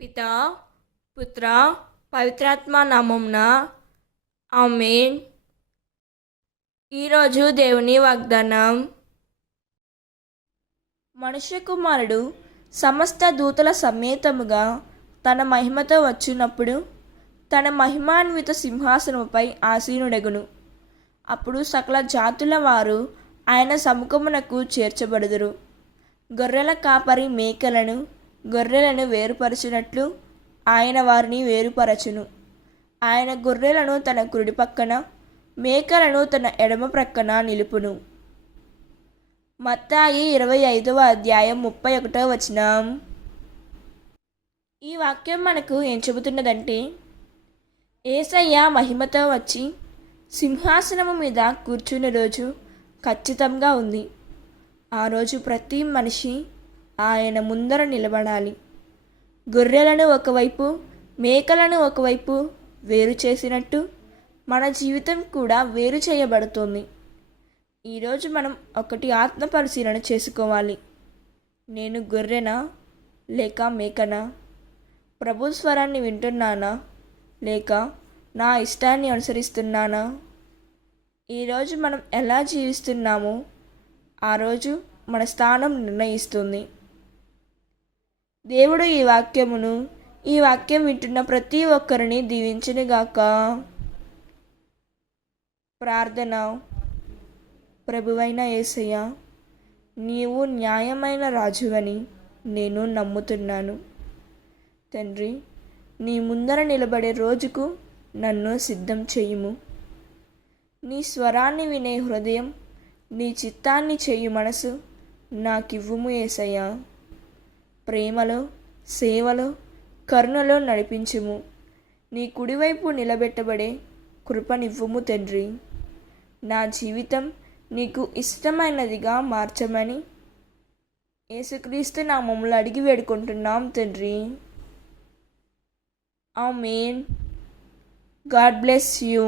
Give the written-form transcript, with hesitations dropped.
పితా పుత్ర పవిత్రాత్మ నామమున ఆమేన్. ఈరోజు దేవుని వాగ్దానం. మనుష్య కుమారుడు సమస్త దూతల సమేతముగా తన మహిమతో వచ్చినప్పుడు తన మహిమాన్విత సింహాసనముపై ఆసీనుడెగును. అప్పుడు సకల జాతుల వారు ఆయన సముఖమునకు చేర్చబడుదురు. గొర్రెల కాపరి గొర్రెలను వేరుపరచినట్లు ఆయన వారిని వేరుపరచును. ఆయన గొర్రెలను తన కుడి పక్కన, మేకలను తన ఎడమ ప్రక్కన నిలుపును. మత్తాయి 25వ అధ్యాయం 31వ వచనం. ఈ వాక్యం మనకు ఏం చెబుతున్నదంటే, యేసయ్య మహిమతో వచ్చి సింహాసనము మీద కూర్చున్న రోజు ఖచ్చితంగా ఉంది. ఆ రోజు ప్రతి మనిషి ఆయన ముందర నిలబడాలి. గొర్రెలను ఒకవైపు, మేకలను ఒకవైపు వేరు చేసినట్టు మన జీవితం కూడా వేరు చేయబడుతుంది. ఈరోజు మనం ఒకటి ఆత్మ పరిశీలన చేసుకోవాలి. నేను గొర్రెనా లేక మేకనా? ప్రభు స్వరాన్ని వింటున్నానా లేక నా ఇష్టాన్ని అనుసరిస్తున్నానా? ఈరోజు మనం ఎలా జీవిస్తున్నామో ఆ రోజు మన స్థానం నిర్ణయిస్తుంది. దేవుడు ఈ వాక్యం వింటున్న ప్రతి ఒక్కరిని దీవించునుగాక. ప్రార్థన. ప్రభువైన యేసయ్య, నీవు న్యాయమైన రాజువని నేను నమ్ముతున్నాను. తండ్రి, నీ ముందర నిలబడే రోజుకు నన్ను సిద్ధం చేయుము. నీ స్వరాన్ని వినే హృదయం, నీ చిత్తాన్ని చేయు మనసు నాకివ్వుము యేసయ్య. ప్రేమలో, సేవలో, కరుణలో నడిపించుము. నీ కుడివైపు నిలబెట్టబడే కృపనివ్వుము తండ్రి. నా జీవితం నీకు ఇష్టమైనదిగా మార్చమని యేసుక్రీస్తు నామములో అడిగి వేడుకుంటున్నాం తండ్రి. ఆమేన్. God bless you.